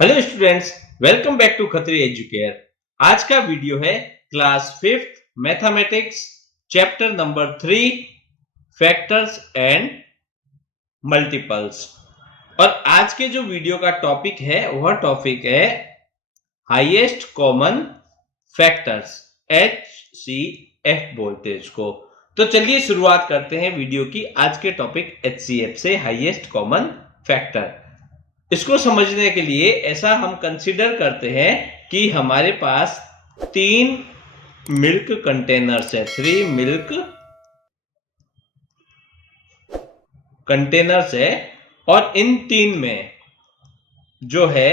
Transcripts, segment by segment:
Hello students, welcome back to Khatri Educare. आज का video है class 5th mathematics chapter number 3 factors and multiples. और आज के जो वीडियो का टॉपिक है वह टॉपिक है हाईएस्ट कॉमन फैक्टर्स, HCF बोलते हैं इसको। तो चलिए शुरुआत करते हैं वीडियो की आज के टॉपिक HCF से, हाईएस्ट कॉमन फैक्टर। इसको समझने के लिए ऐसा हम कंसीडर करते हैं कि हमारे पास 3 मिल्क कंटेनर्स है, 3 मिल्क कंटेनर्स है। और इन 3 में जो है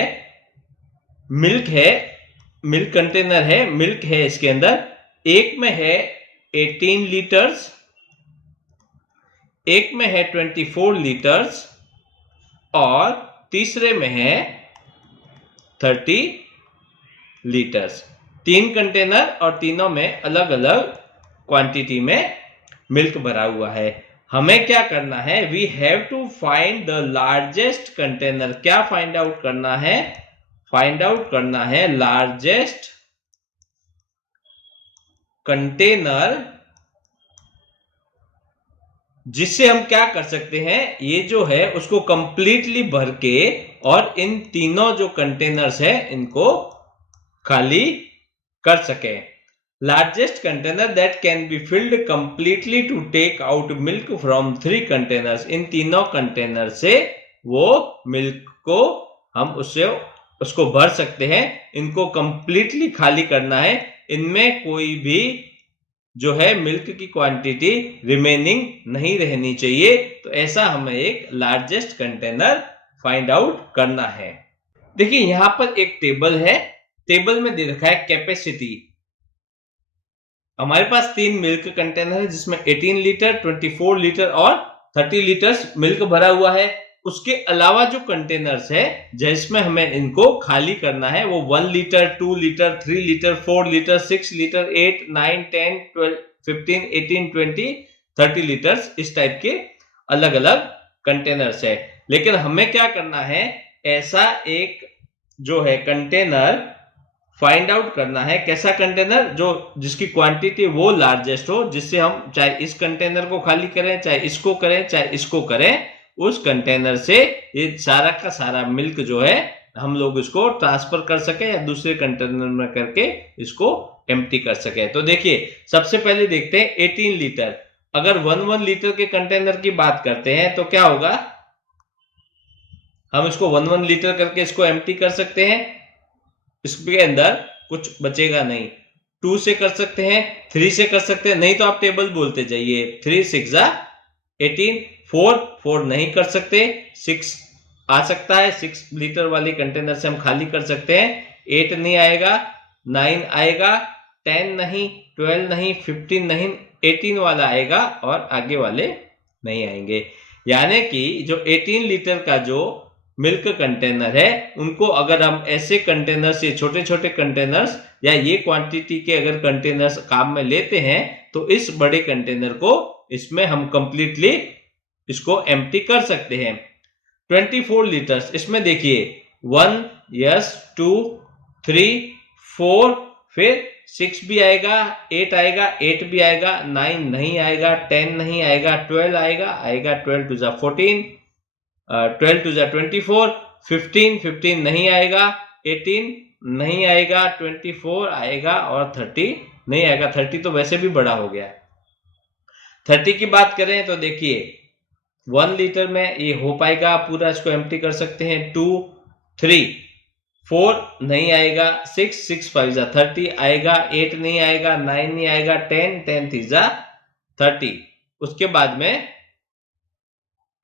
मिल्क कंटेनर है, मिल्क है इसके अंदर। एक में है 18 लीटर्स, एक में है 24 लीटर्स और तीसरे में है 30 लीटर्स। 3 कंटेनर और तीनों में अलग अलग क्वांटिटी में मिल्क भरा हुआ है। हमें क्या करना है? We have to find the largest container. क्या फाइंड आउट करना है? फाइंड आउट करना है लार्जेस्ट कंटेनर, जिससे हम क्या कर सकते हैं, ये जो है उसको कंप्लीटली भर के और इन तीनों जो कंटेनर्स है इनको खाली कर सके। Largest container that can be filled completely to take out milk from 3 containers. इन तीनों कंटेनर से वो मिल्क को हम उसको भर सकते हैं। इनको कंप्लीटली खाली करना है, इनमें कोई भी जो है मिल्क की क्वांटिटी रिमेनिंग नहीं रहनी चाहिए। तो ऐसा हमें एक लार्जेस्ट कंटेनर फाइंड आउट करना है। देखिए यहां पर एक टेबल है, टेबल में दे रखा है कैपेसिटी। हमारे पास 3 मिल्क कंटेनर है जिसमें 18 लीटर, 24 लीटर और 30 लीटर्स मिल्क भरा हुआ है। उसके अलावा जो कंटेनर्स है जिसमें हमें इनको खाली करना है वो 1 litre, 2 litre, 3 litre, 4 litre, 6 litre, 8, 9, 10, 12, 15, 18, 20, 30 litres, इस टाइप के अलग अलग कंटेनर्स है। लेकिन हमें क्या करना है, ऐसा एक जो है कंटेनर फाइंड आउट करना है। कैसा कंटेनर? जो जिसकी क्वांटिटी वो लार्जेस्ट हो, जिससे हम चाहे इस कंटेनर को खाली करें, चाहे इसको करें, चाहे इसको करें, उस कंटेनर से ये सारा का सारा मिल्क जो है हम लोग इसको ट्रांसफर कर सके या दूसरे कंटेनर में करके इसको एम्प्टी कर सके। तो देखिए सबसे पहले देखते हैं 18 लीटर। अगर 1 लीटर के कंटेनर की बात करते हैं तो क्या होगा, हम इसको 1 लीटर करके इसको एम्प्टी कर सकते हैं, इसके अंदर कुछ बचेगा नहीं। 2 से कर सकते हैं, 3 से कर सकते हैं, नहीं तो आप टेबल बोलते जाइए। 3 6 18, 4 नहीं कर सकते, 6 आ सकता है, 6 लीटर वाली कंटेनर से हम खाली कर सकते हैं। 8 नहीं आएगा, 9 आएगा, 10 नहीं, 12 नहीं, 15 नहीं, 18 वाला आएगा और आगे वाले नहीं आएंगे। यानी कि जो 18 लीटर का जो मिल्क कंटेनर है उनको अगर हम ऐसे कंटेनर्स, ये छोटे छोटे कंटेनर्स या ये क्वांटिटी के अगर कंटेनर्स काम में लेते हैं तो इस बड़े कंटेनर को इसमें हम कंप्लीटली इसको एम्प्टी कर सकते हैं। 24 लीटर्स, इसमें देखिए 1, यस, 2, 3, 4, फिर 6 भी आएगा, 8 आएगा, 8 भी आएगा, 9 नहीं आएगा, 10 नहीं आएगा, 12 आएगा, 12 टू जा 14, 12 टू जा 24, 15 नहीं आएगा, 18 नहीं आएगा, 24 आएगा और 30 नहीं आएगा। 30 तो वैसे भी बड़ा हो गया। 30 की बात करें तो देखिए 1 लीटर में ये हो पाएगा पूरा, इसको एम्प्टी कर सकते हैं। 2, 3, 4 नहीं आएगा, 6 5 जा 30 आएगा, 8 नहीं आएगा, 9 नहीं आएगा, 10 3 जा 30। उसके बाद में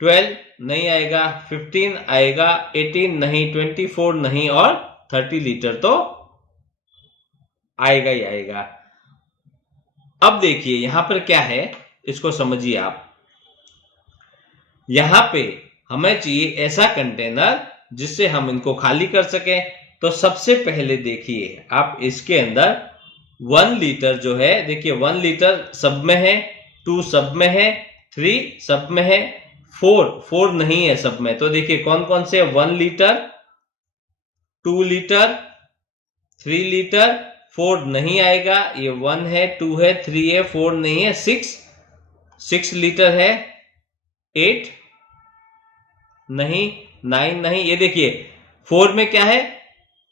12 नहीं आएगा, 15 आएगा, 18 नहीं, 24 नहीं और 30 लीटर तो आएगा ही आएगा। अब देखिए यहां पर क्या है, इसको समझिए आप। यहां पे हमें चाहिए ऐसा कंटेनर जिससे हम इनको खाली कर सकें। तो सबसे पहले देखिए आप इसके अंदर 1 लीटर जो है, देखिए 1 लीटर सब में है, 2 सब में है, 3 सब में है, 4 नहीं है सब में। तो देखिए कौन कौन से 1 लीटर, 2 लीटर, 3 लीटर, 4 नहीं आएगा, ये 1 है, 2 है, 3 है, 4 नहीं है, 6 लीटर है, 8 नहीं, 9 नहीं। ये देखिए 4 में क्या है,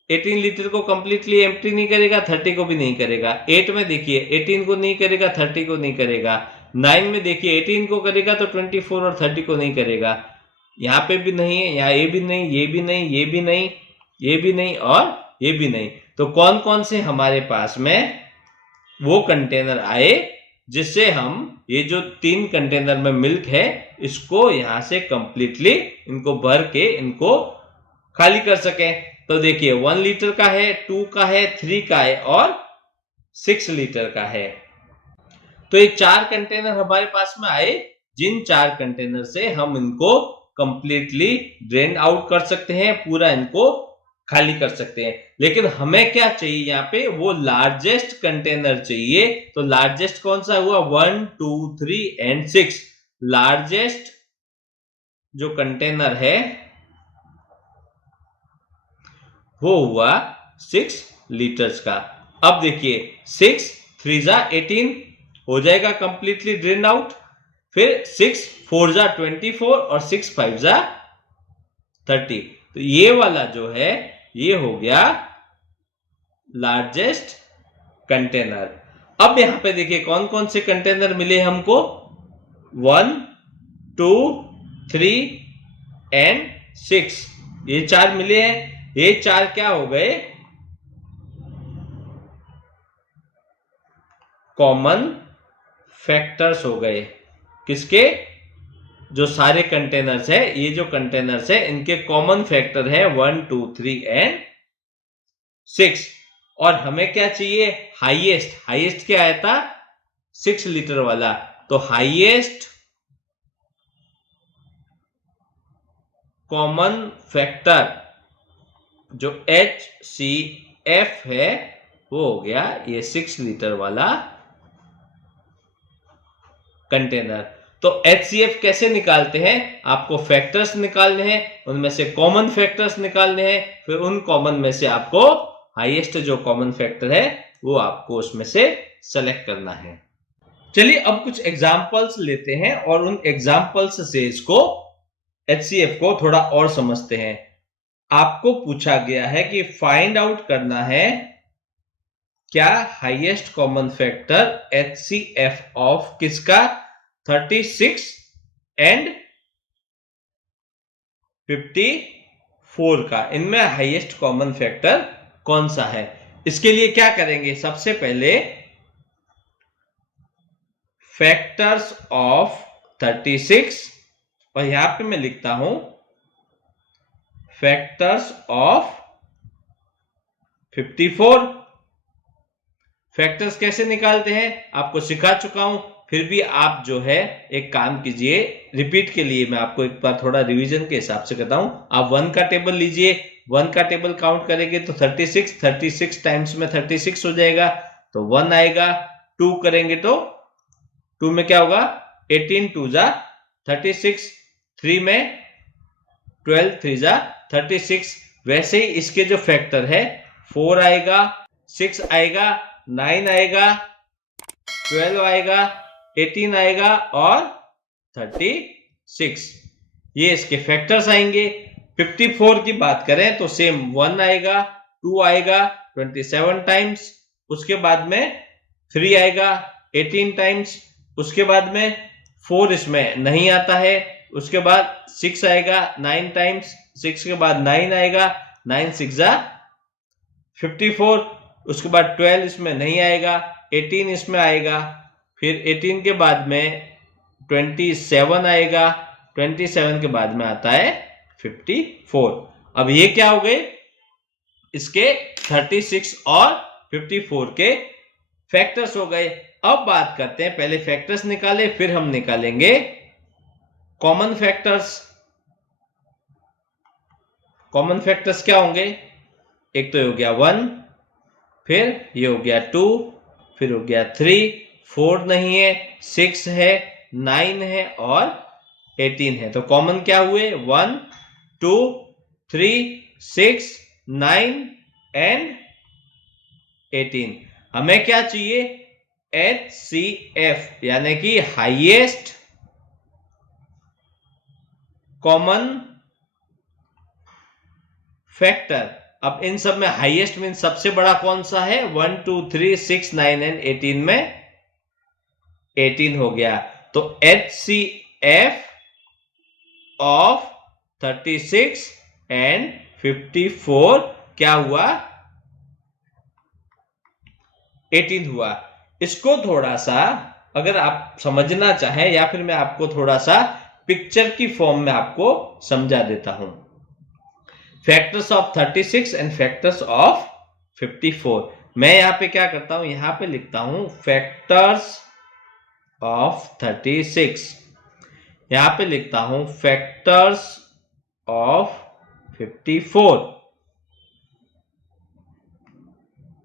18 लीटर को कंप्लीटली एम्प्टी नहीं करेगा, 30 को भी नहीं करेगा। 8 में देखिए 18 को नहीं करेगा, 30 को नहीं करेगा। 9 में देखिए 18 को करेगा तो 24 और 30 को नहीं करेगा। यहाँ पे भी नहीं है, यहाँ ये भी नहीं, ये भी नहीं, ये भी नहीं, ये भी नहीं और ये भी नहीं। तो कौन कौन से हमारे पास में वो कंटेनर आए जिससे हम ये जो 3 कंटेनर में मिल्क है इसको यहां से कंप्लीटली इनको भर के इनको खाली कर सकें। तो देखिए 1 लीटर का है, 2 का है, 3 का है और 6 लीटर का है। तो ये 4 कंटेनर हमारे पास में आए, जिन 4 कंटेनर से हम इनको कंप्लीटली ड्रेन आउट कर सकते हैं, पूरा इनको खाली कर सकते हैं। लेकिन हमें क्या चाहिए यहाँ पे, वो लार्जेस्ट कंटेनर चाहिए। तो लार्जेस्ट कौन सा हुआ, 1, 2, 3 एंड 6। लार्जेस्ट जो कंटेनर है वो हुआ 6 लीटर्स का। अब देखिए 6 3 जा 18 हो जाएगा कंप्लीटली ड्रेन आउट। फिर 6 4 जा 24 और 6 5 जा 30। तो ये वाला जो है ये हो गया लार्जेस्ट कंटेनर। अब यहां पे देखिए कौन कौन से कंटेनर मिले हमको, 1, 2, 3 एंड 6। ये 4 मिले हैं। ये 4 क्या हो गए, कॉमन फैक्टर्स हो गए। किसके, जो सारे कंटेनर्स है, ये जो कंटेनर्स है इनके कॉमन फैक्टर है 1, 2, 3 एंड 6। और हमें क्या चाहिए, हाईएस्ट। हाईएस्ट क्या आया था, 6 लीटर वाला। तो हाईएस्ट कॉमन फैक्टर जो HCF है वो हो गया ये 6 लीटर वाला कंटेनर। तो HCF कैसे निकालते हैं, आपको फैक्टर्स निकालने हैं, उनमें से कॉमन फैक्टर्स निकालने हैं, फिर उन कॉमन में से आपको हाईएस्ट जो कॉमन फैक्टर है वो आपको उसमें से सेलेक्ट करना है। चलिए अब कुछ एग्जांपल्स लेते हैं और उन एग्जांपल्स से इसको HCF को थोड़ा और समझते हैं। आपको पूछा गया है कि फाइंड आउट करना है क्या highest common factor HCF of किसका, 36 एंड 54 का। इनमें हाईएस्ट कॉमन फैक्टर कौन सा है। इसके लिए क्या करेंगे, सबसे पहले फैक्टर्स ऑफ 36 और यहां पे मैं लिखता हूं फैक्टर्स ऑफ 54। फैक्टर्स कैसे निकालते हैं आपको सिखा चुका हूं, फिर भी आप जो है एक काम कीजिए, रिपीट के लिए मैं आपको एक बार थोड़ा रिवीजन के हिसाब से कहता हूं। आप 1 का टेबल लीजिए, 1 का टेबल काउंट करेंगे तो 36 टाइम्स में 36 हो जाएगा तो 1 आएगा। 2 करेंगे तो 2 में क्या होगा, 18 2 जा 36, 3 में 12 3 जा 36। वैसे ही इसके जो फैक्टर है 4 आएगा, 6 आएगा, 9 आएगा, 12 आएगा, 18 आएगा और 36, ये इसके फैक्टर्स आएंगे। 54 की बात करें तो सेम 1 आएगा, 2 आएगा 27 टाइम्स, उसके बाद में 3 आएगा 18 टाइम्स, उसके बाद में 4 इसमें नहीं आता है, उसके बाद 6 आएगा 9 टाइम्स, 6 के बाद 9 आएगा, 9 6 जा 54, उसके बाद 12 इसमें नहीं आएगा, 18 इसमें आएगा, फिर 18 के बाद में 27 आएगा, 27 के बाद में आता है 54। अब ये क्या हो गए, इसके 36 और 54 के फैक्टर्स हो गए। अब बात करते हैं, पहले फैक्टर्स निकाले फिर हम निकालेंगे कॉमन फैक्टर्स। कॉमन फैक्टर्स क्या होंगे, एक तो हो गया 1, फिर ये हो गया 2, फिर हो गया 3, 4 नहीं है, 6 है, 9 है और 18 है। तो कॉमन क्या हुए, 1 2 3 6 9 एंड 18। हमें क्या चाहिए? HCF यानी कि हाईएस्ट कॉमन फैक्टर। अब इन सब में हाईएस्ट मीन सबसे बड़ा कौन सा है? 1 2 3 6 9 एंड 18 में 18 हो गया। तो HCF ऑफ 36 एंड 54 क्या हुआ? 18 हुआ। इसको थोड़ा सा अगर आप समझना चाहें या फिर मैं आपको थोड़ा सा पिक्चर की फॉर्म में आपको समझा देता हूं। Factors of 36 and factors of 54। मैं यहां पे क्या करता हूं? यहां पे लिखता हूं फैक्टर्स ऑफ 36, यहां पे लिखता हूं फैक्टर्स ऑफ 54।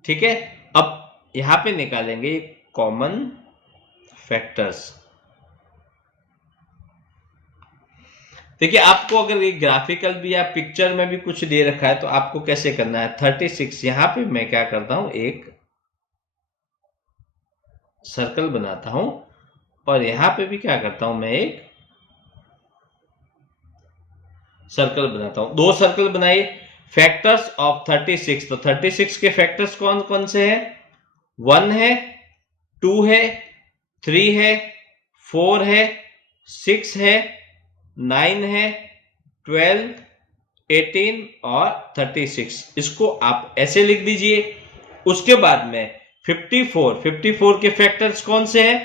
ठीक है, अब यहां पे निकालेंगे कॉमन फैक्टर्स। देखिए, आपको अगर ये ग्राफिकल भी या पिक्चर में भी कुछ दे रखा है तो आपको कैसे करना है? 36 यहां पे मैं क्या करता हूं, एक सर्कल बनाता हूं और यहां पे भी क्या करता हूं, मैं एक सर्कल बनाता हूं। दो सर्कल बनाइए। फैक्टर्स ऑफ 36, तो 36 के फैक्टर्स कौन कौन से हैं? 1 है, 2 है, 3 है, 4 है, 6 है, 9 है, 12, 18 और 36। इसको आप ऐसे लिख दीजिए। उसके बाद में 54 के फैक्टर्स कौन से हैं?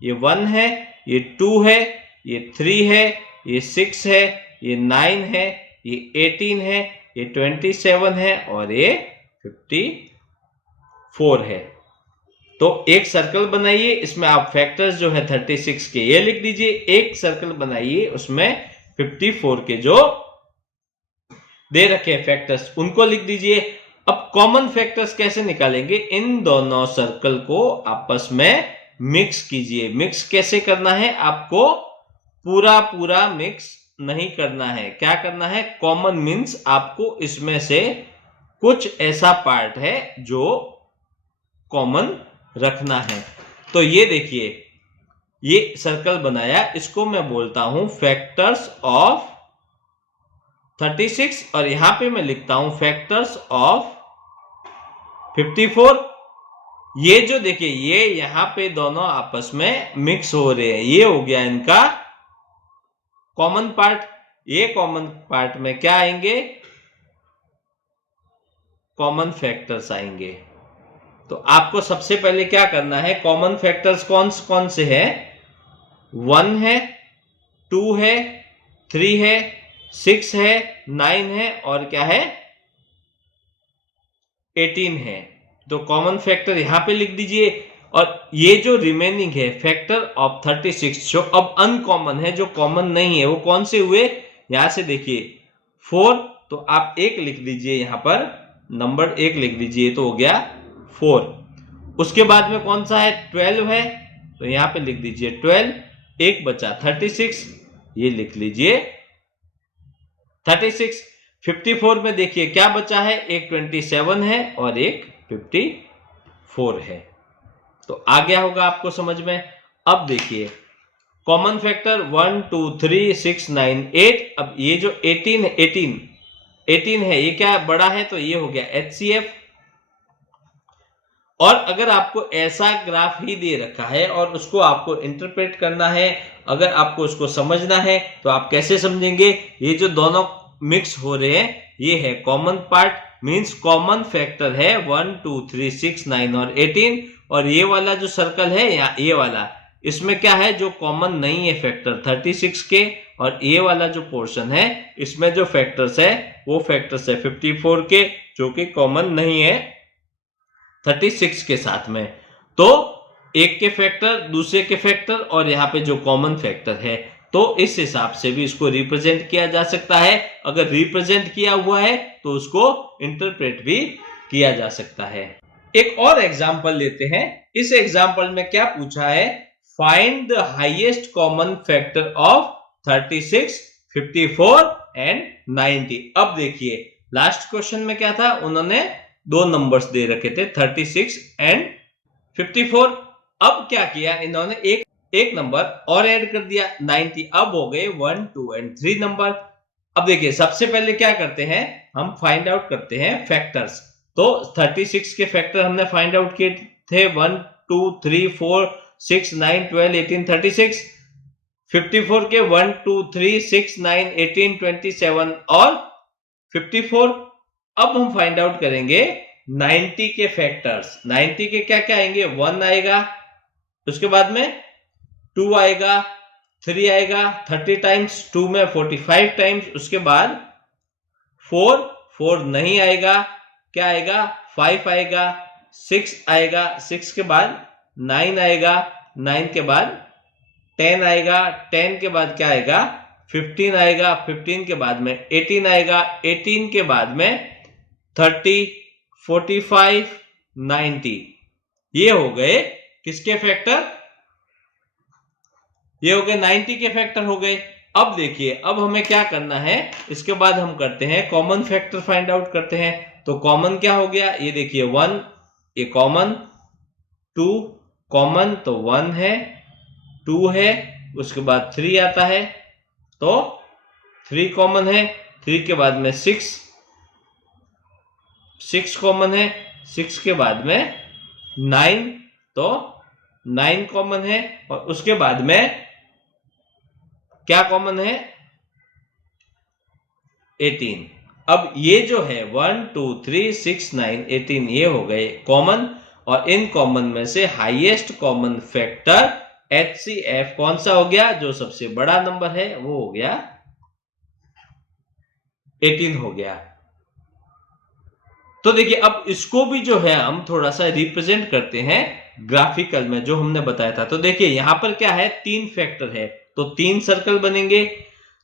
ये 1 है, ये 2 है, ये 3 है, ये 6 है, ये 9 है, ये 18 है, ये 27 है और ये 54 है। तो एक सर्कल बनाइए, इसमें आप फैक्टर्स जो है 36 के ये लिख दीजिए। एक सर्कल बनाइए, उसमें 54 के जो दे रखे फैक्टर्स उनको लिख दीजिए। अब कॉमन फैक्टर्स कैसे निकालेंगे? इन दोनों सर्कल को आपस में मिक्स कीजिए। मिक्स कैसे करना है? आपको पूरा पूरा मिक्स नहीं करना है। क्या करना है? कॉमन मीन्स आपको इसमें से कुछ ऐसा पार्ट है जो कॉमन रखना है। तो ये देखिए, ये सर्कल बनाया, इसको मैं बोलता हूं फैक्टर्स ऑफ 36 और यहां पे मैं लिखता हूं फैक्टर्स ऑफ 54। ये जो देखिए, ये यहां पे दोनों आपस में मिक्स हो रहे हैं, ये हो गया इनका कॉमन पार्ट। ये कॉमन पार्ट में क्या आएंगे? कॉमन फैक्टर्स आएंगे। तो आपको सबसे पहले क्या करना है? कॉमन फैक्टर्स कौन कौन से हैं? 1 है, 2 है, 3 है, 6 है, 9 है और क्या है? 18 है। तो कॉमन फैक्टर यहां पे लिख दीजिए। और ये जो रिमेनिंग है फैक्टर ऑफ 36 जो अब अनकॉमन है, जो कॉमन नहीं है, वो कौन से हुए? यहां से देखिए 4, तो आप एक लिख दीजिए, यहां पर नंबर 1 लिख दीजिए, तो हो गया 4। उसके बाद में कौन सा है? 12 है, तो यहां पे लिख दीजिए 12। एक बचा 36, ये लिख लीजिए 36। 54 में देखिए क्या बचा है? एक 27 है और एक 54 है। तो आ गया होगा आपको समझ में। अब देखिए कॉमन फैक्टर 1 2 3 6 9 8। अब ये जो 18 है, ये क्या बड़ा है? तो ये हो गया HCF। और अगर आपको ऐसा ग्राफ ही दे रखा है और उसको आपको इंटरप्रेट करना है, अगर आपको उसको समझना है, तो आप कैसे समझेंगे? ये जो दोनों मिक्स हो रहे हैं, ये है common part, means common factor है 1 2 3 6 9 और 18। और ये वाला जो सर्कल है, या ये वाला, इसमें क्या है? जो कॉमन नहीं है फैक्टर 36 के। और ये वाला जो पोर्शन है, इसमें जो फैक्टर्स है वो फैक्टर्स है 54 के, जो कि कॉमन नहीं है 36 के साथ में। तो एक के फैक्टर, दूसरे के फैक्टर और यहाँ पे जो कॉमन फैक्टर है, तो इस हिसाब से भी इसको रिप्रेजेंट किया जा सकता है। अगर रिप्रेजेंट किया हुआ है तो उसको इंटरप्रेट भी किया जा सकता है। एक और एग्जांपल लेते हैं। इस एग्जांपल में क्या पूछा है? Find the highest common factor of 36, 54 and 90। अब देखिए लास्ट क्वेश्चन में क्या था, उन्होंने दो नंबर्स दे रखे थे 36 एंड 54। अब क्या किया इन्होंने, एक नंबर और ऐड कर दिया 90। अब हो गए 1, 2 एंड 3 नंबर। अब देखिए सबसे पहले क्या करते हैं, हम फाइंड आउट करते हैं फैक्टर्स। तो 36 के फैक्टर हमने फाइंड आउट किए थे 1, 2, 3, 4, 6, 9, 12, 18, 36। 54 के 1, 2, 3, 6, 9, 18, 27 और 54। अब हम फाइंड आउट करेंगे 90 के फैक्टर्स। 90 के क्या क्या आएंगे, 1 आएगा, उसके बाद में 2 आएगा, 3 आएगा 30 टाइम्स, 2 में 45 टाइम्स, उसके बाद 4 नहीं आएगा, क्या आएगा 5 आएगा, 6 आएगा, 6 के बाद 9 आएगा, 9 के बाद 10 आएगा, 10 के बाद क्या आएगा 15 आएगा, 15 के बाद में 18 आएगा, 18 के बाद में 30, 45, 90। ये हो गए किसके फैक्टर, ये हो गए 90 के फैक्टर हो गए। अब देखिए अब हमें क्या करना है, इसके बाद हम करते हैं कॉमन फैक्टर फाइंड आउट करते हैं। तो कॉमन क्या हो गया, ये देखिए 1 ये कॉमन, 2 कॉमन तो 1 है, 2 है, उसके बाद 3 आता है तो 3 कॉमन है, 3 के बाद में 6 कॉमन है, 6 के बाद में 9 तो 9 कॉमन है, और उसके बाद में क्या कॉमन है 18। अब ये जो है 1, 2, 3, 6, 9, 18 ये हो गए कॉमन, और इन कॉमन में से हाईएस्ट कॉमन फैक्टर HCF कौन सा हो गया, जो सबसे बड़ा नंबर है वो हो गया 18 हो गया। तो देखिए अब इसको भी जो है हम थोड़ा सा रिप्रेजेंट करते हैं ग्राफिकल में, जो हमने बताया था। तो देखिए यहां पर क्या है, 3 फैक्टर है तो 3 सर्कल बनेंगे।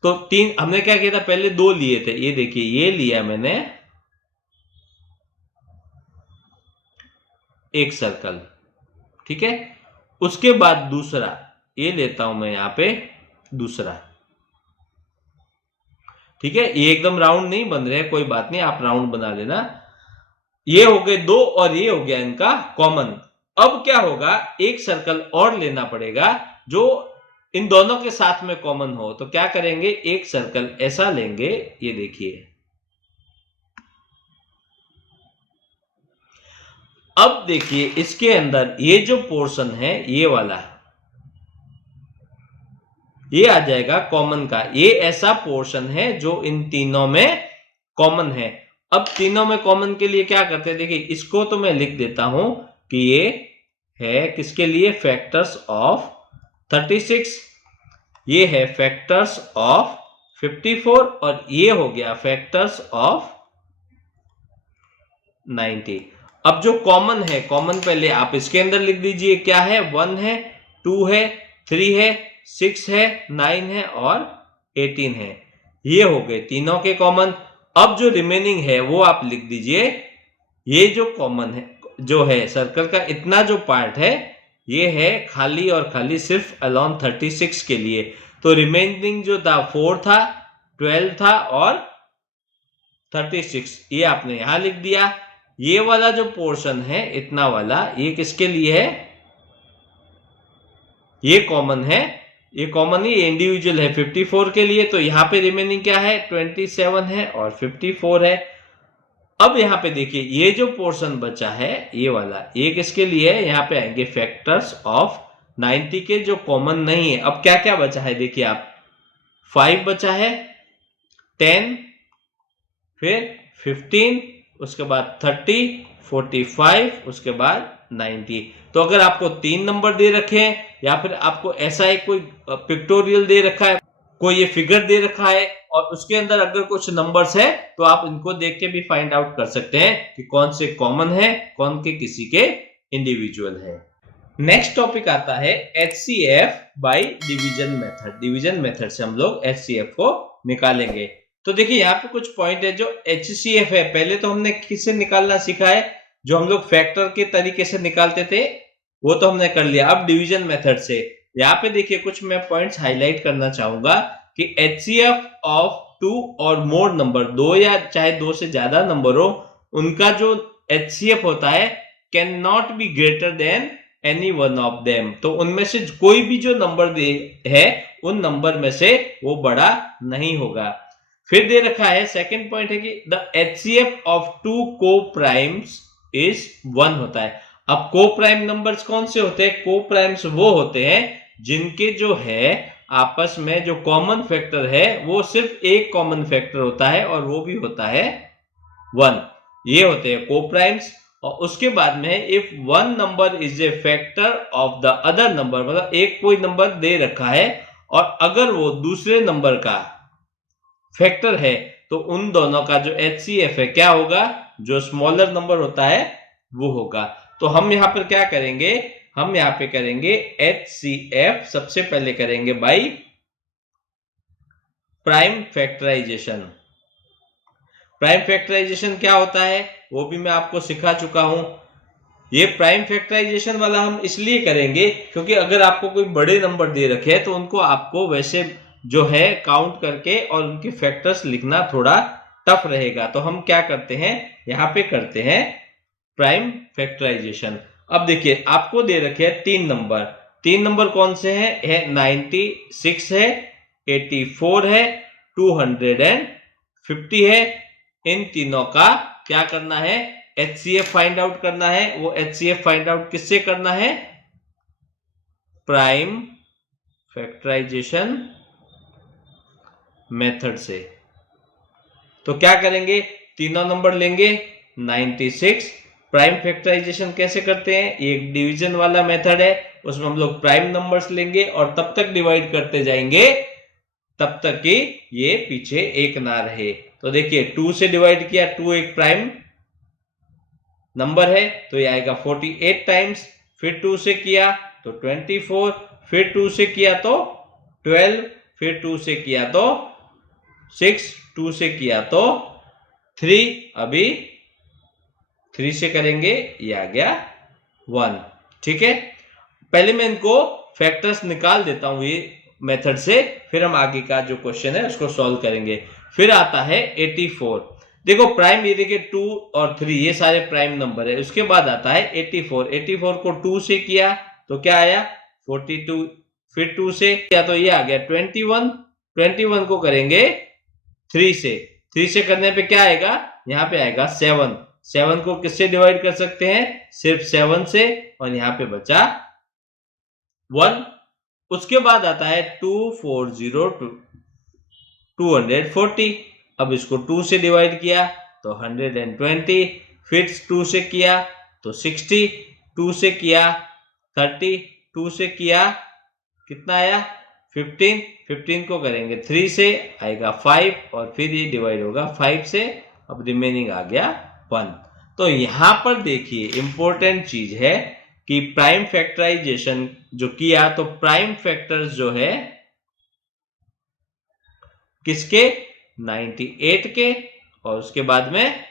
तो 3 हमने क्या किया था, पहले 2 लिए थे, ये देखिए ये लिया मैंने एक सर्कल, ठीक है, उसके बाद दूसरा ये लेता हूं मैं यहां पे दूसरा, ठीक है, ये एकदम राउंड नहीं बन रहे, कोई बात नहीं आप राउंड बना लेना। ये हो गए 2 और ये हो गया इनका कॉमन। अब क्या होगा, एक सर्कल और लेना पड़ेगा जो इन दोनों के साथ में कॉमन हो। तो क्या करेंगे, एक सर्कल ऐसा लेंगे, ये देखिए। अब देखिए इसके अंदर ये जो पोर्शन है ये वाला, ये आ जाएगा कॉमन का। ये ऐसा पोर्शन है जो इन तीनों में कॉमन है। अब तीनों में कॉमन के लिए क्या करते हैं, देखिए इसको तो मैं लिख देता हूं कि ये है किसके लिए, फैक्टर्स ऑफ 36, ये है फैक्टर्स ऑफ 54, और ये हो गया फैक्टर्स ऑफ 90। अब जो कॉमन है, कॉमन पहले आप इसके अंदर लिख दीजिए, क्या है 1 है, 2 है, 3 है, 6 है, 9 है और 18 है। ये हो गए तीनों के कॉमन। अब जो रिमेनिंग है वो आप लिख दीजिए, ये जो कॉमन है जो है सर्कल का इतना जो पार्ट है ये है खाली और खाली सिर्फ अलोन 36 के लिए। तो रिमेनिंग जो था 4 था, 12 था और 36, ये आपने यहां लिख दिया। ये वाला जो पोर्शन है इतना वाला, ये किसके लिए है, ये कॉमन है, ये कॉमन ही इंडिविजुअल है 54 के लिए। तो यहां पे रिमेनिंग क्या है, 27 है और 54 है। अब यहां पे देखिए ये जो पोर्शन बचा है ये वाला, ये किसके लिए है, यहां पे आएंगे फैक्टर्स ऑफ 90 के जो कॉमन नहीं है। अब क्या क्या बचा है, देखिए आप 5 बचा है, 10, फिर 15, उसके बाद 30, 45, उसके बाद 90। तो अगर आपको 3 नंबर दे रखे हैं या फिर आपको ऐसा एक कोई पिक्टोरियल दे रखा है, कोई ये फिगर दे रखा है और उसके अंदर अगर कुछ नंबर्स है तो आप इनको देख के भी फाइंड आउट कर सकते हैं कि कौन से कॉमन है, कौन के किसी के इंडिविजुअल है। नेक्स्ट टॉपिक आता है HCF by division method. Division method से हम लोग HCF को निकालेंगे। तो देखिए यहाँ पे कुछ पॉइंट है जो HCF है, पहले तो हमने किससे निकालना सीखा है, जो हम लोग फैक्टर के तरीके से निकालते थे वो तो हमने कर लिया। अब डिवीजन मेथड से यहाँ पे देखिए कुछ मैं पॉइंट्स हाईलाइट करना चाहूंगा कि HCF ऑफ टू और मोर नंबर, दो या चाहे दो से ज्यादा नंबर हो, उनका जो HCF होता है can not be greater than any one of them. तो उनमें से कोई भी जो नंबर है उन नंबर में से वो बड़ा नहीं होगा। फिर दे रखा है सेकंड पॉइंट है कि द HCF ऑफ टू को प्राइम्स इज 1 होता है। अब को प्राइम नंबर्स कौन से होते हैं? को प्राइम्स वो होते हैं जिनके जो है आपस में जो कॉमन फैक्टर है वो सिर्फ एक कॉमन फैक्टर होता है और वो भी होता है 1। ये होते हैं को प्राइम्स। और उसके बाद में if one number is a factor of the other number, मतलब एक कोई नंबर दे रखा है और अगर वो दूसरे नंबर का फैक्टर है तो उन दोनों का जो HCF है क्या होगा? जो स्मॉलर नंबर होता है वो होगा। तो हम यहां पर क्या करेंगे? हम यहां पे करेंगे HCF सबसे पहले करेंगे by prime factorisation. Prime factorisation क्या होता है वो भी मैं आपको सिखा चुका हूं। ये प्राइम फैक्टराइजेशन वाला हम इसलिए करेंगे क्योंकि अगर आपको कोई बड़े नंबर दे रखे हैं तो उनको आपको वैसे जो है काउंट करके और उनके फैक्टर्स लिखना थोड़ा टफ रहेगा। तो हम क्या करते हैं, यहाँ पे करते हैं प्राइम फैक्टराइजेशन। अब देखिए आपको दे रखे हैं तीन नंबर कौन से हैं? है 96 है, 84 है, 250 है। इन तीनों का क्या करना है? HCF फाइंड आउट करना है। वो HCF फाइंड आउट किससे करना है? प्राइम फैक्टराइजेशन मेथड से। तो क्या करेंगे? तीनों नंबर लेंगे 96। प्राइम फैक्टराइजेशन कैसे करते हैं? ये एक डिवीजन वाला मेथड है, उसमें हम लोग प्राइम नंबर्स लेंगे और तब तक डिवाइड करते जाएंगे तब तक कि ये पीछे एक ना रहे। तो देखिए 2 से डिवाइड किया, 2 एक प्राइम नंबर है तो ये आएगा 48 टाइम्स। फिर 2 से किया तो 24, फिर 2 से किया तो 12, फिर 2 से किया तो 6, 2 से किया तो 3, अभी 3 से करेंगे ये आ गया 1। ठीक है, पहले मैं इनको फैक्टर्स निकाल देता हूं ये मेथड से, फिर हम आगे का जो क्वेश्चन है उसको सॉल्व करेंगे। फिर आता है 84। देखो प्राइम, ये देखिए 2 और 3 ये सारे प्राइम नंबर है। उसके बाद आता है 84 को 2 से किया तो क्या आया? 42, फिर 2 से किया तो ये आ गया 21 को करेंगे 3 से करने पे क्या आएगा? यहाँ पे आएगा 7 को किससे डिवाइड कर सकते हैं? सिर्फ 7 से, और यहाँ पे बचा 1। उसके बाद आता है 240 अब इसको 2 से डिवाइड किया तो 120, फिर 2 से किया तो 60, 2 से किया 30, 2 से किया कितना आया? 15 को करेंगे 3 से आएगा 5 और फिर ये डिवाइड होगा 5 से, अब रिमेनिंग आ गया 1। तो यहां पर देखिए इंपॉर्टेंट चीज है कि प्राइम फैक्टराइजेशन जो किया तो प्राइम फैक्टर्स जो है किसके? 98 के, और उसके बाद में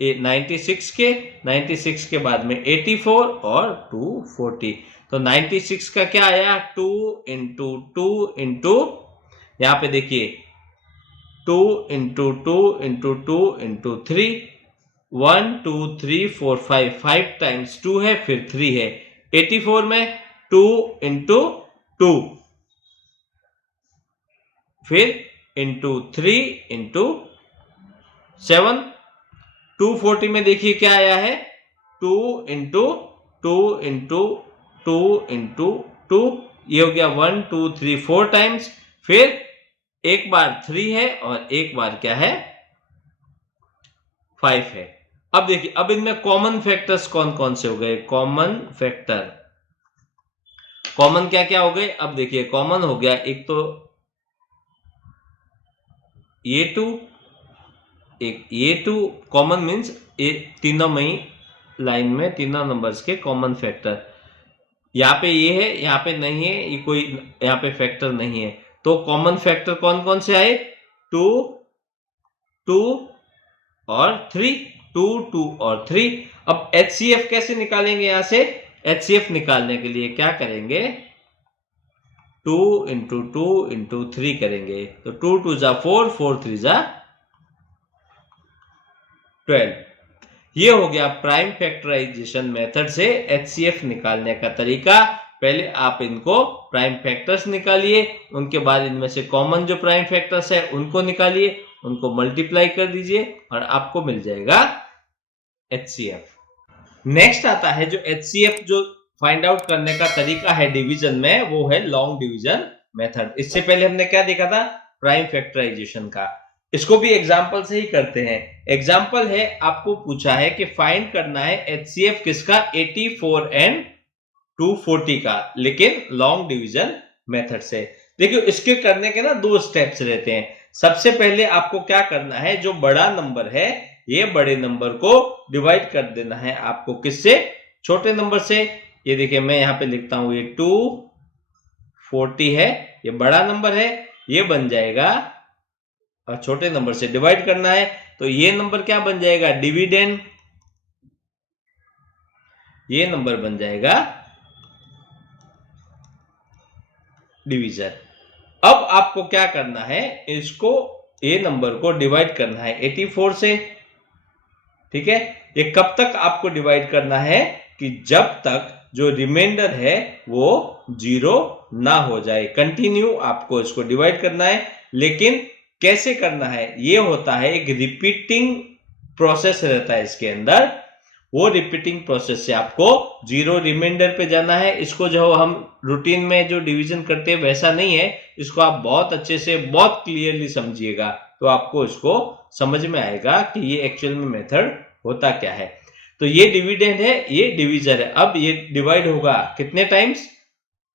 96 के बाद में 84 और 240। तो 96 का क्या आया? 2 इंटू 2 इंटू, यहां पे देखिए 2 इंटू 2 इंटू 2 इंटू 3, 1 2 3 4 5 टाइम्स 2 है, फिर 3 है। 84 में 2 इंटू 2, फिर इंटू 3 इंटू 7। 240 में देखिए क्या आया है? 2 इंटू 2 इंटू 2 इंटू 2, ये हो गया 1 2 3 4 टाइम्स, फिर एक बार 3 है और एक बार क्या है? 5 है। अब देखिए, अब इनमें कॉमन फैक्टर्स कौन कौन से हो गए? कॉमन फैक्टर कॉमन क्या क्या हो गए? अब देखिए कॉमन हो गया एक तो ये 2, एक ये 2 कॉमन मीन्स ये तीनों में ही लाइन में तीनों नंबर्स के कॉमन फैक्टर। यहाँ पे ये है, यहाँ पे नहीं है, ये कोई यहाँ पे फैक्टर नहीं है। तो कॉमन फैक्टर कौन कौन से आए? 2 2 और 3, 2 2 और 3। अब HCF कैसे निकालेंगे? यहां से HCF निकालने के लिए क्या करेंगे? 2 इंटू 2 इंटू 3 करेंगे तो 2 2 जा 4, 4 3 जा 12। ये हो गया प्राइम फैक्टराइजेशन मेथड से HCF निकालने का तरीका। पहले आप इनको प्राइम फैक्टर्स निकालिए, उनके बाद इनमें से कॉमन जो प्राइम फैक्टर्स है उनको निकालिए, उनको मल्टीप्लाई कर दीजिए और आपको मिल जाएगा HCF। नेक्स्ट आता है जो HCF जो फाइंड आउट करने का तरीका है डिवीजन में, वो है लॉन्ग डिवीजन मेथड। इससे पहले हमने क्या देखा था, प्राइम फैक्टराइजेशन का। इसको भी एग्जांपल से ही करते हैं। एग्जांपल है, आपको पूछा है कि फाइंड करना है HCF किसका, 84 एंड 240 का, लेकिन लॉन्ग डिवीजन मेथड से। देखिए इसके करने के ना 2 स्टेप्स रहते हैं। सबसे पहले आपको क्या करना है, जो बड़ा नंबर है ये बड़े नंबर को डिवाइड कर देना है आपको किससे, छोटे नंबर से। ये देखिए मैं यहां पे लिखता हूं, ये 240 है, ये बड़ा नंबर है, ये बन जाएगा, और छोटे नंबर से डिवाइड करना है तो ये नंबर क्या बन जाएगा, डिविडेंड। ये नंबर बन जाएगा डिवीजन। अब आपको क्या करना है, इसको ये नंबर को डिवाइड करना है 84 से। ठीक है, ये कब तक आपको डिवाइड करना है, कि जब तक जो रिमाइंडर है वो 0 ना हो जाए। कंटिन्यू आपको इसको डिवाइड करना है, लेकिन कैसे करना है, ये होता है एक रिपीटिंग प्रोसेस रहता है इसके अंदर। वो रिपीटिंग प्रोसेस से आपको 0 रिमाइंडर पे जाना है। इसको जो हम रूटीन में जो डिवीजन करते हैं वैसा नहीं है, इसको आप बहुत अच्छे से बहुत क्लियरली समझिएगा तो आपको इसको समझ में आएगा कि ये एक्चुअल में मेथड होता क्या है। तो ये डिविडेंड है, ये डिवीजन है। अब ये डिवाइड होगा कितने टाइम्स,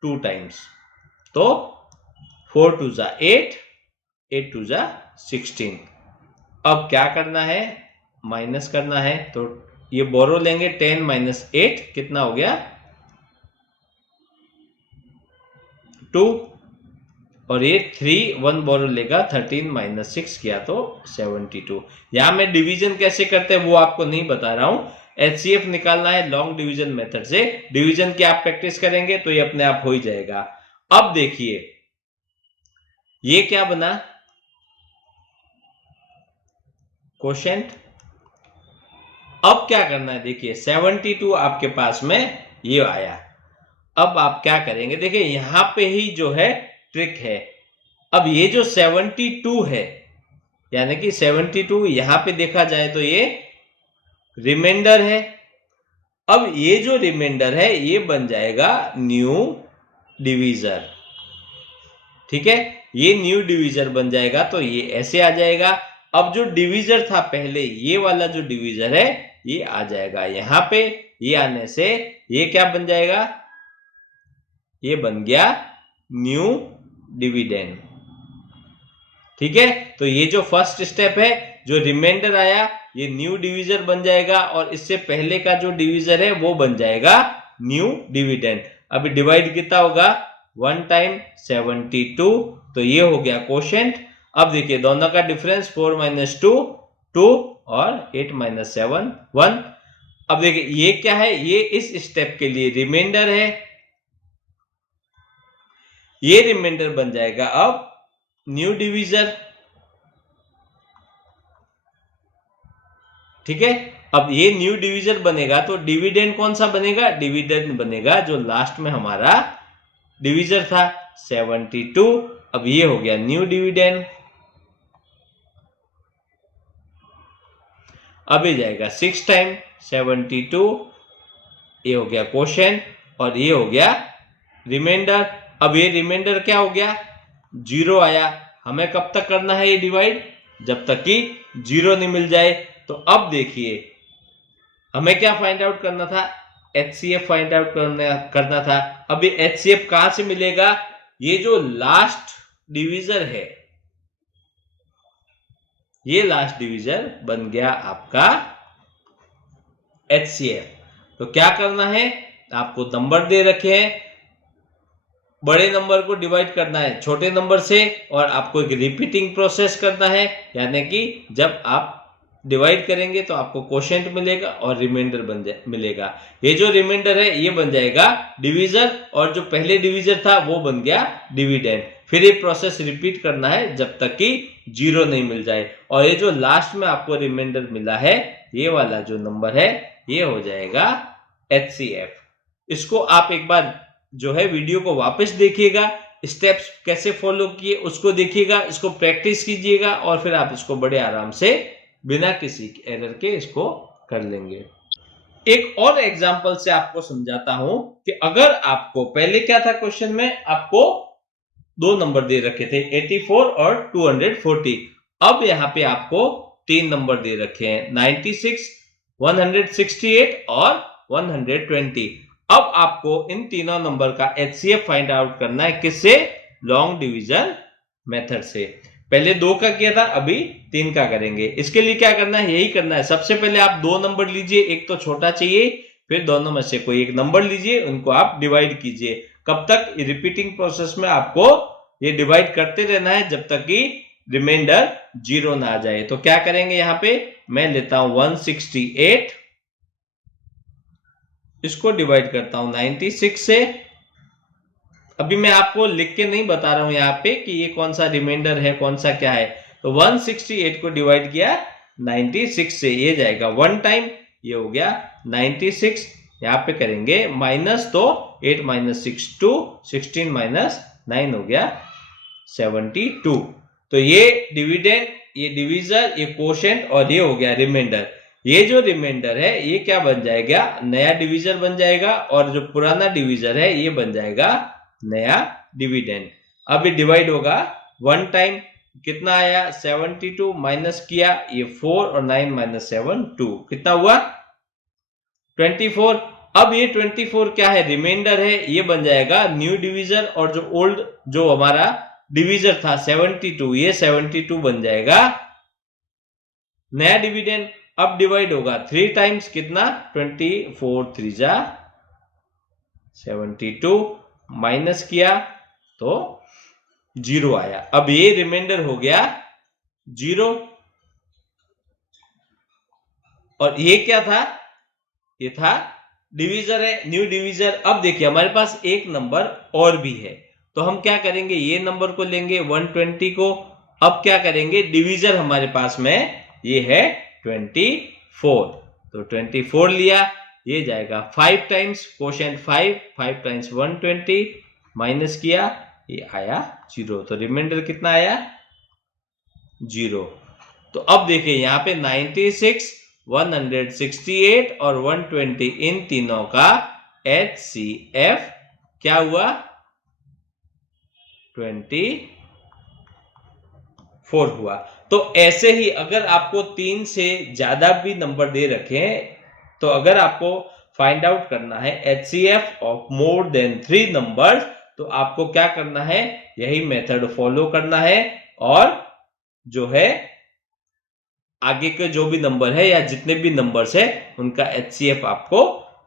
2 टाइम्स। तो 4 2 जा 8, 8 2 जा 16। अब क्या करना है, माइनस करना है, तो ये बोरो लेंगे, 10 माइनस 8 कितना हो गया, 2, और ये 3 1 बोरो लेगा, 13 माइनस 6 किया तो 72। यहां मैं डिवीजन कैसे करते हैं वो आपको नहीं बता रहा हूं। HCF निकालना है लॉन्ग डिवीजन मेथड से। डिवीजन की आप प्रैक्टिस करेंगे तो ये अपने आप हो ही जाएगा। अब देखिए ये क्या बना, कोशेंट। अब क्या करना है, देखिए 72 आपके पास में ये आया। अब आप क्या करेंगे, देखिए यहां पे ही जो है ट्रिक है। अब ये जो 72 है, यानी कि 72 यहां पे देखा जाए तो ये रिमाइंडर है। अब ये जो रिमाइंडर है ये बन जाएगा न्यू डिवीजर। ठीक है, ये न्यू डिवीजर बन जाएगा तो ये ऐसे आ जाएगा। अब जो डिवीजर था पहले, ये वाला जो डिवीजर है ये आ जाएगा यहां पे। ये आने से ये क्या बन जाएगा, ये बन गया न्यू डिविडेंड। ठीक है, तो ये जो फर्स्ट स्टेप है, जो रिमाइंडर आया ये न्यू डिवीजर बन जाएगा, और इससे पहले का जो डिवीजर है वो बन जाएगा न्यू डिविडेंड। अभी डिवाइड कितना होगा, 1 टाइम 72, तो ये हो गया कोशेंट। अब देखिए दोनों का डिफरेंस 4 माइनस 2 2 और 8 माइनस 7 1। अब देखिए ये क्या है, ये इस स्टेप के लिए रिमाइंडर है, ये रिमाइंडर बन जाएगा अब न्यू डिवीजर। ठीक है, अब ये न्यू डिवीजर बनेगा तो डिविडेंड कौन सा बनेगा, डिविडेंड बनेगा जो लास्ट में हमारा डिवीजर था 72। अब ये हो गया न्यू डिविडेंड। अब ये जाएगा 6 टाइम 72, ये हो गया कोशेंट, और ये हो गया रिमाइंडर। अब ये रिमाइंडर क्या हो गया, 0 आया। हमें कब तक करना है ये डिवाइड, जब तक कि 0 नहीं मिल जाए। तो अब देखिए हमें क्या फाइंड आउट करना था, HCF फाइंड आउट करना था। अब ये HCF कहां से मिलेगा, ये जो लास्ट डिवीजर है, ये लास्ट डिवीजर बन गया आपका HCF। तो क्या करना है, आपको नंबर दे रखे हैं, बड़े नंबर को डिवाइड करना है छोटे नंबर से, और आपको एक रिपीटिंग प्रोसेस करना है, यानी कि जब आप डिवाइड करेंगे तो आपको क्वोशिएंट मिलेगा और रिमाइंडर मिलेगा। ये जो रिमाइंडर है ये बन जाएगा डिवीजर और जो पहले डिवीजर था वो बन गया डिविडेंड। फिर ये प्रोसेस रिपीट करना है जब तक कि 0 नहीं मिल जाए। और ये जो लास्ट में आपको रिमाइंडर मिला है ये वाला जो नंबर है ये हो जाएगा HCF। इसको आप एक बार जो है वीडियो को वापस देखिएगा, स्टेप्स कैसे फॉलो किए उसको देखिएगा, इसको प्रैक्टिस कीजिएगा और फिर आप इसको बड़े आराम से बिना किसी एरर के इसको कर लेंगे। एक और एग्जांपल से आपको समझाता हूं कि अगर आपको पहले क्या था क्वेश्चन में, आपको 2 नंबर दे रखे थे 84 और 240। अब यहाँ पे आपको 3 नंबर दे रखे हैं 96, 168 और 120। अब आपको इन तीनों नंबर का HCF फाइंड आउट करना है किससे? लॉन्ग डिवीजन मेथड से। पहले 2 का किया था, अभी 3 का करेंगे। इसके लिए क्या करना है, यही करना है। सबसे पहले आप 2 नंबर लीजिए, एक तो छोटा चाहिए, फिर दोनों में से कोई एक नंबर लीजिए, उनको आप डिवाइड कीजिए। कब तक? रिपीटिंग प्रोसेस में आपको ये डिवाइड करते रहना है जब तक कि रिमाइंडर 0 ना आ जाए। तो क्या करेंगे, यहाँ पे मैं लेता हूं 168, इसको डिवाइड करता हूं 96 से। अभी मैं आपको लिख के नहीं बता रहा हूं यहाँ पे कि ये कौन सा रिमाइंडर है, कौन सा क्या है। तो 168 को डिवाइड किया 96 से, ये जाएगा 1 टाइम, ये हो गया 96। यहाँ पे करेंगे माइनस, तो 8 माइनस 6 2, 16 माइनस 9 हो गया 72। तो ये डिविडेंड, ये डिवीजर, ये क्वोशिएंट और ये हो गया रिमाइंडर। ये जो रिमाइंडर है ये क्या बन जाएगा, नया डिवीजर बन जाएगा, और जो पुराना डिवीजर है ये बन जाएगा नया डिविडेंड। अब ये डिवाइड होगा 1 टाइम, कितना आया 72, माइनस किया ये 4 और 9 माइनस 7 2, कितना हुआ 24। अब ये 24 क्या है, रिमाइंडर है, ये बन जाएगा न्यू डिवीजर, और जो ओल्ड जो हमारा डिवीजर था 72, ये 72 बन जाएगा नया डिविडेंड। अब डिवाइड होगा 3 टाइम्स, कितना 24 3 जा 72, माइनस किया तो 0 आया। अब ये रिमाइंडर हो गया 0। और ये क्या था, ये था डिवीजर है, न्यू डिवीजर। अब देखिए हमारे पास एक नंबर और भी है, तो हम क्या करेंगे, ये नंबर को लेंगे 120 को। अब क्या करेंगे, डिवीजर हमारे पास में ये है 24, तो 24 लिया, ये जाएगा 5 टाइम्स, क्वोशिएंट 5 टाइम्स 120, माइनस किया ये आया 0। तो रिमाइंडर कितना आया 0। तो अब देखिए यहाँ पे 96, 168 और 120 इन तीनों का HCF क्या हुआ 24 हुआ। तो ऐसे ही अगर आपको 3 से ज्यादा भी नंबर दे रखे हैं, तो अगर आपको फाइंड आउट करना है HCF of more than 3 numbers, तो आपको क्या करना है, यही मेथड फॉलो करना है, और जो है आगे के जो भी नंबर है या जितने भी नंबर्स है उनका HCF आपको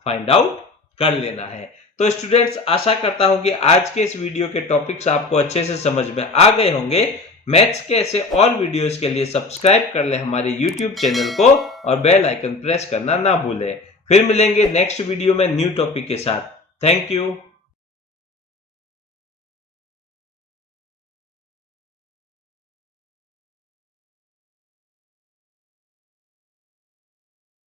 फाइंड आउट कर लेना है। तो स्टूडेंट्स, आशा करता हूं कि आज के इस वीडियो के टॉपिक्स आपको अच्छे से समझ में आ गए होंगे। मैथ्स के ऐसे और वीडियोस के लिए सब्सक्राइब कर ले हमारे YouTube चैनल को और बेल आइकन प्रेस करना ना भूलें। फिर मिलेंगे नेक्स्ट वीडियो में न्यू टॉपिक के साथ। Thank you.